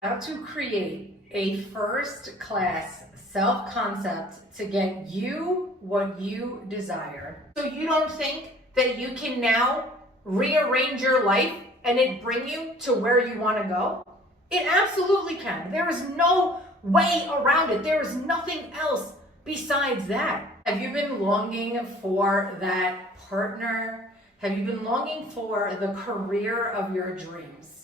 How to create a first-class self-concept to get you what you desire. So you don't think that you can now rearrange your life and it bring you to where you want to go? It absolutely can. There is no way around it. There is nothing else besides that. Have you been longing for that partner? Have you been longing for the career of your dreams?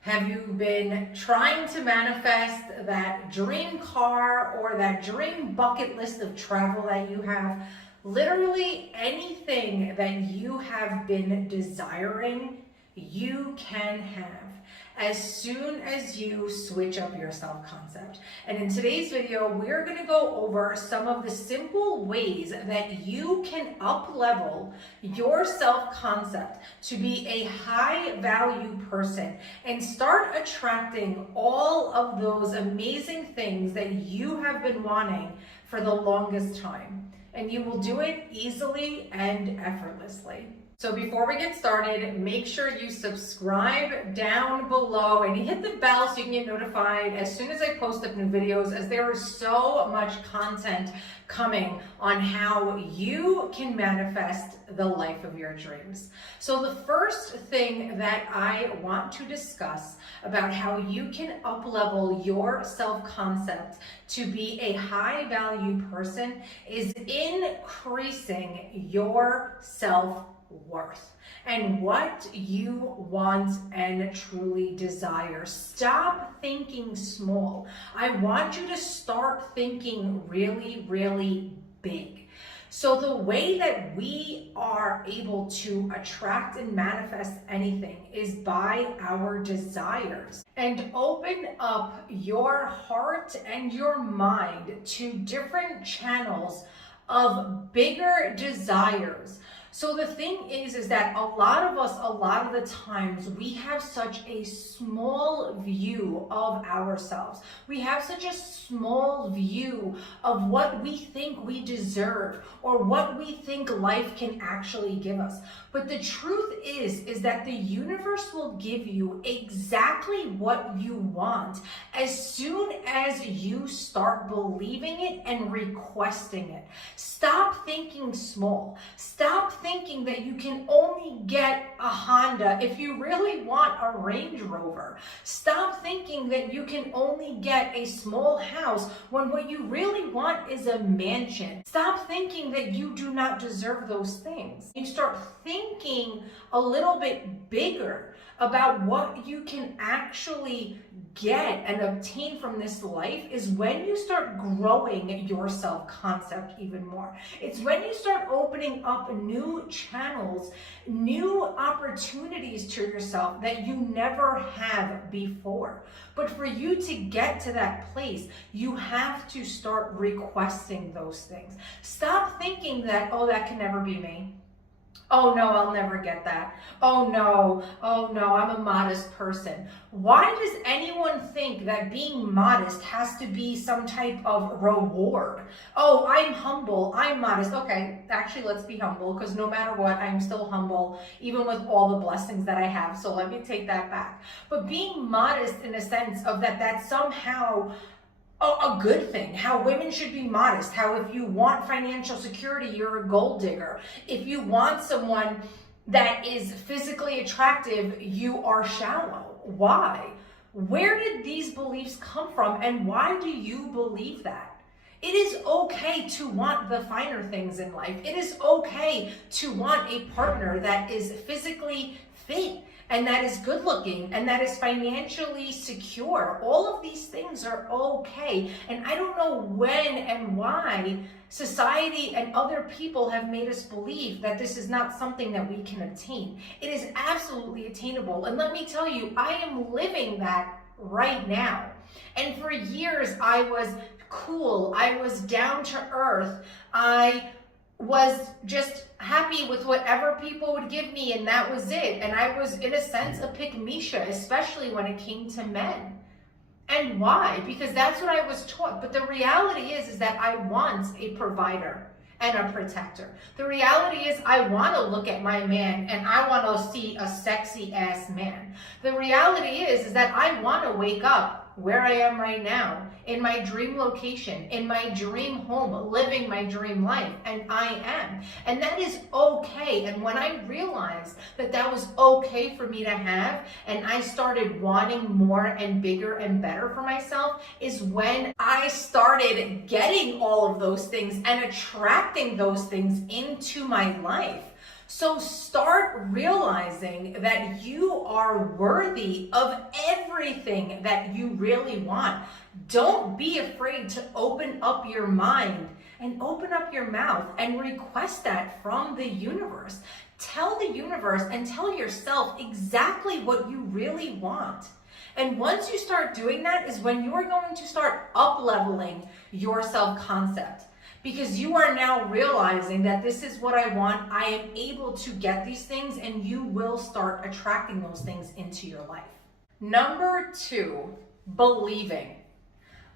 Have you been trying to manifest that dream car or that dream bucket list of travel that you have? Literally anything that you have been desiring, you can have as soon as you switch up your self-concept. And in today's video, we're going to go over some of the simple ways that you can up-level your self-concept to be a high-value person and start attracting all of those amazing things that you have been wanting for the longest time. And you will do it easily and effortlessly. So before we get started, make sure you subscribe down below and hit the bell so you can get notified as soon as I post up new videos, as there is so much content coming on how you can manifest the life of your dreams. So the first thing that I want to discuss about how you can up-level your self-concept to be a high-value person is increasing your self-worth and what you want and truly desire. Stop thinking small. I want you to start thinking really, really big. So the way that we are able to attract and manifest anything is by our desires. And open up your heart and your mind to different channels of bigger desires. So the thing is that a lot of us, a lot of the times, we have such a small view of ourselves. We have such a small view of what we think we deserve or what we think life can actually give us. But the truth is that the universe will give you exactly what you want as soon as you start believing it and requesting it. Stop thinking small. Stop thinking that you can only get a Honda if you really want a Range Rover. Stop thinking that you can only get a small house when what you really want is a mansion. Stop thinking that you do not deserve those things. You start thinking a little bit bigger about what you can actually get and obtain from this life is when you start growing your self-concept even more. It's when you start opening up new channels, new opportunities to yourself that you never have before. But for you to get to that place, you have to start requesting those things. Stop thinking that, oh, that can never be me. Oh no, I'll never get that. Oh no, I'm a modest person. Why does anyone think that being modest has to be some type of reward? Oh, I'm humble, I'm modest. Okay, actually let's be humble, because no matter what, I'm still humble, even with all the blessings that I have. So let me take that back. But being modest in a sense of that's somehow a good thing, how women should be modest, how if you want financial security, you're a gold digger. If you want someone that is physically attractive, you are shallow. Why? Where did these beliefs come from, and why do you believe that? It is okay to want the finer things in life. It is okay to want a partner that is physically fit and that is good looking and that is financially secure. All of these things are okay. And I don't know when and why society and other people have made us believe that this is not something that we can obtain. It is absolutely attainable. And let me tell you, I am living that right now. And for years, I was cool. I was down to earth. I was just happy with whatever people would give me, and that was it. And I was, in a sense, a pick-me-sha, especially when it came to men. And why? Because that's what I was taught. But the reality is that I want a provider and a protector. The reality is I want to look at my man and I want to see a sexy ass man. The reality is that I want to wake up where I am right now, in my dream location, in my dream home, living my dream life, and I am. And that is okay. And when I realized that that was okay for me to have, and I started wanting more and bigger and better for myself, is when I started getting all of those things and attracting those things into my life. So start realizing that you are worthy of everything that you really want. Don't be afraid to open up your mind and open up your mouth and request that from the universe. Tell the universe and tell yourself exactly what you really want. And once you start doing that is when you are going to start up-leveling your self-concept. Because you are now realizing that this is what I want, I am able to get these things, and you will start attracting those things into your life. Number 2, believing.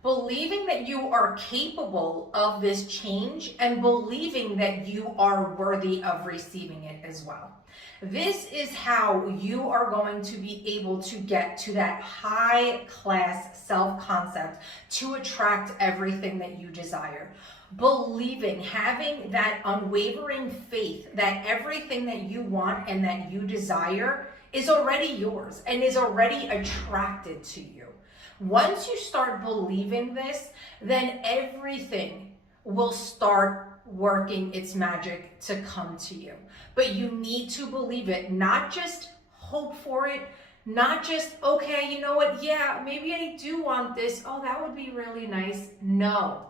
Believing that you are capable of this change and believing that you are worthy of receiving it as well. This is how you are going to be able to get to that high class self-concept to attract everything that you desire. Believing, having that unwavering faith that everything that you want and that you desire is already yours and is already attracted to you. Once you start believing this, then everything will start working its magic to come to you. But you need to believe it, not just hope for it, not just, okay, you know what, yeah, maybe I do want this. Oh, that would be really nice. No.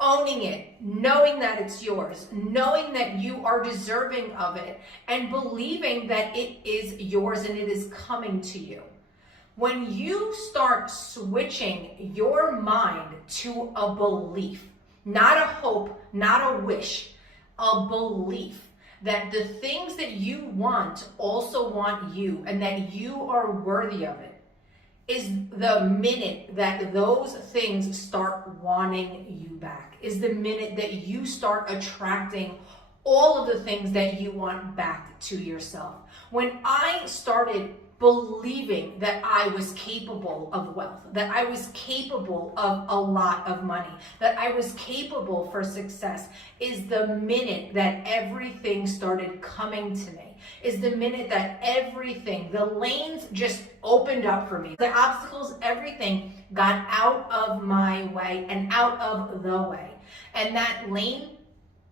Owning it, knowing that it's yours, knowing that you are deserving of it, and believing that it is yours and it is coming to you. When you start switching your mind to a belief, not a hope, not a wish, a belief that the things that you want also want you and that you are worthy of it, is the minute that those things start wanting you back, is the minute that you start attracting all of the things that you want back to yourself. When I started believing that I was capable of wealth, that I was capable of a lot of money, that I was capable for success, is the minute that everything started coming to me, is the minute that everything, the lanes just opened up for me. The obstacles, everything got out of my way and out of the way. And that lane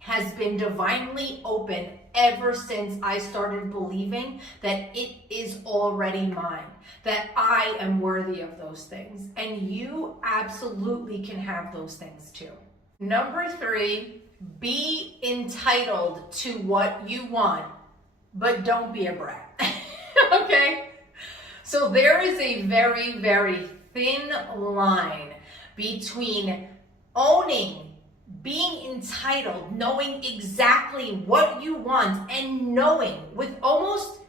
has been divinely open ever since I started believing that it is already mine, that I am worthy of those things. And you absolutely can have those things too. Number 3, be entitled to what you want, but don't be a brat. Okay? So there is a very, very thin line between owning, being entitled, knowing exactly what you want, and knowing with almost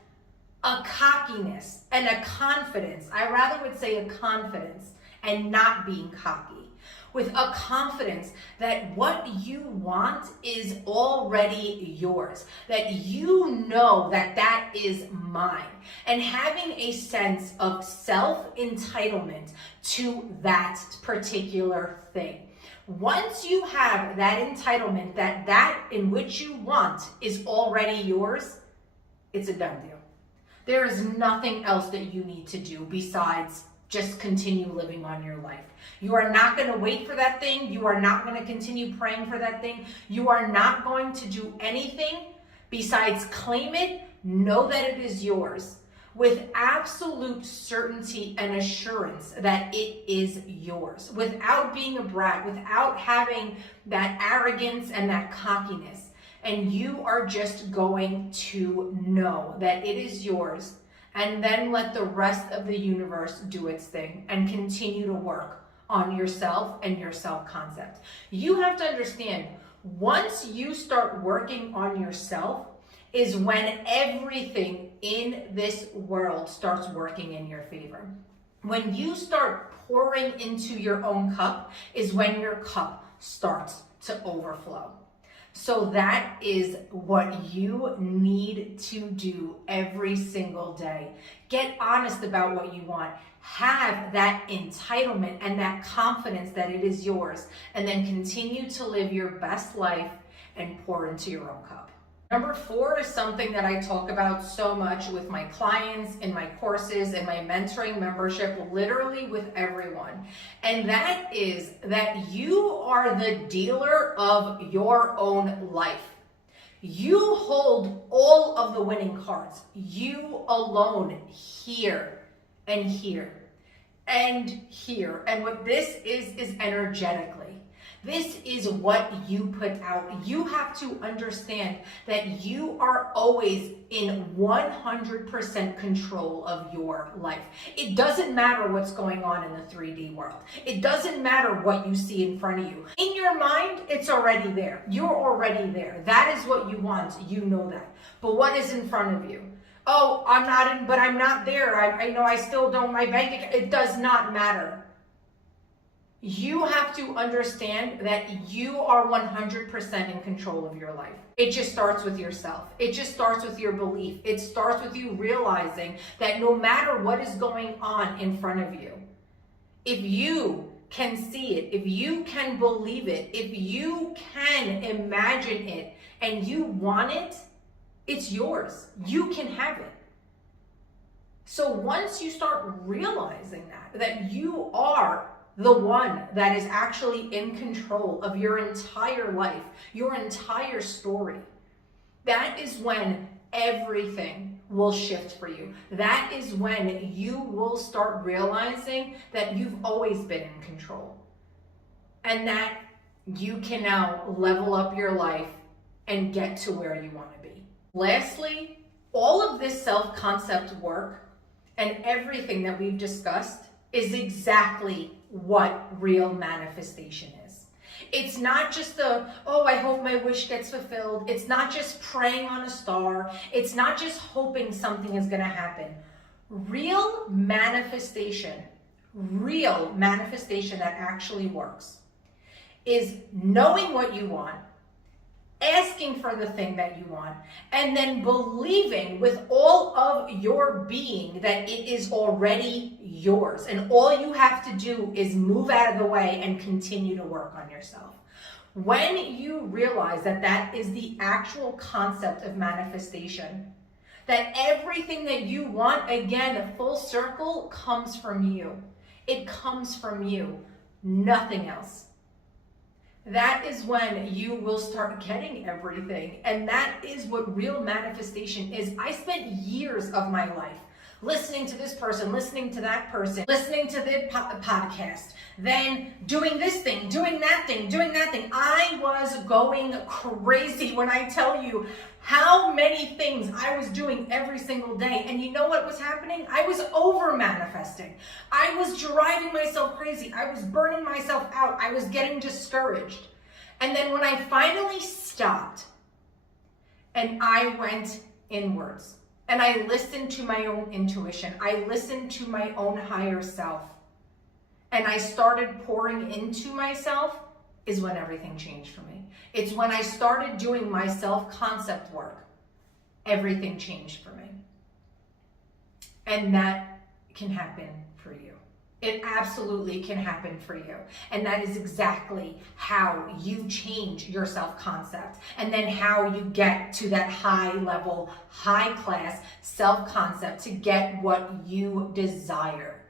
a cockiness and a confidence. I rather would say a confidence and not being cocky. With a confidence that what you want is already yours, that you know that that is mine, and having a sense of self-entitlement to that particular thing. Once you have that entitlement that that in which you want is already yours, it's a done deal. There is nothing else that you need to do besides just continue living on your life. You are not going to wait for that thing. You are not going to continue praying for that thing. You are not going to do anything besides claim it, know that it is yours, with absolute certainty and assurance that it is yours, without being a brat, without having that arrogance and that cockiness. And you are just going to know that it is yours, and then let the rest of the universe do its thing and continue to work on yourself and your self-concept. You have to understand, once you start working on yourself is when everything in this world starts working in your favor. When you start pouring into your own cup is when your cup starts to overflow. So that is what you need to do every single day. Get honest about what you want. have that entitlement and that confidence that it is yours, and then continue to live your best life and pour into your own cup. Number 4 is something that I talk about so much with my clients, in my courses, in my mentoring membership, literally with everyone. And that is that you are the dealer of your own life. You hold all of the winning cards. You alone, here and here and here. And what this is energetically. This is what you put out. You have to understand that you are always in 100% control of your life. It doesn't matter what's going on in the 3D world. It doesn't matter what you see in front of you. In your mind, it's already there. You're already there. That is what you want. You know that. But what is in front of you? Oh, I'm not there. I know I still don't, my bank account. It does not matter. You have to understand that you are 100% in control of your life. It just starts with yourself. It just starts with your belief. It starts with you realizing that no matter what is going on in front of you, if you can see it, if you can believe it, if you can imagine it and you want it, it's yours. You can have it. So once you start realizing that you are the one that is actually in control of your entire life, your entire story, that is when everything will shift for you. That is when you will start realizing that you've always been in control and that you can now level up your life and get to where you want to be. Lastly, all of this self-concept work and everything that we've discussed is exactly what real manifestation is. It's not just oh, I hope my wish gets fulfilled. It's not just praying on a star. It's not just hoping something is going to happen. Real manifestation that actually works is knowing what you want, asking for the thing that you want, and then believing with all of your being that it is already yours. And all you have to do is move out of the way and continue to work on yourself. When you realize that that is the actual concept of manifestation, that everything that you want, again, full circle, comes from you. It comes from you, nothing else. That is when you will start getting everything. And that is what real manifestation is. I spent years of my life listening to this person, listening to that person, listening to the podcast, then doing this thing, doing that thing, doing that thing. I was going crazy when I tell you how many things I was doing every single day. And you know what was happening? I was over manifesting. I was driving myself crazy. I was burning myself out. I was getting discouraged. And then when I finally stopped and I went inwards and I listened to my own intuition, I listened to my own higher self, and I started pouring into myself, is when everything changed for me. It's when I started doing my self-concept work, everything changed for me. And that can happen for you. It absolutely can happen for you. And that is exactly how you change your self-concept, and then how you get to that high level, high class self-concept to get what you desire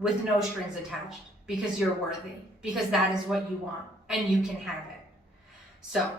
with no strings attached, because you're worthy, because that is what you want and you can have it. So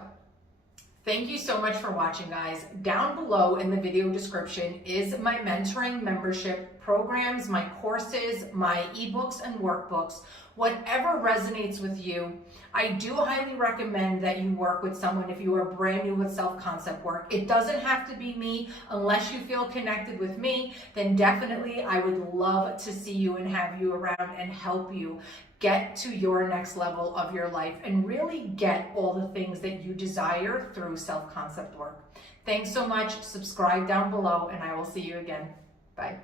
thank you so much for watching, guys. Down below in the video description is my mentoring membership programs, my courses, my ebooks and workbooks. Whatever resonates with you, I do highly recommend that you work with someone if you are brand new with self-concept work. It doesn't have to be me. Unless you feel connected with me, then definitely I would love to see you and have you around and help you get to your next level of your life and really get all the things that you desire through self-concept work. Thanks so much. Subscribe down below and I will see you again. Bye.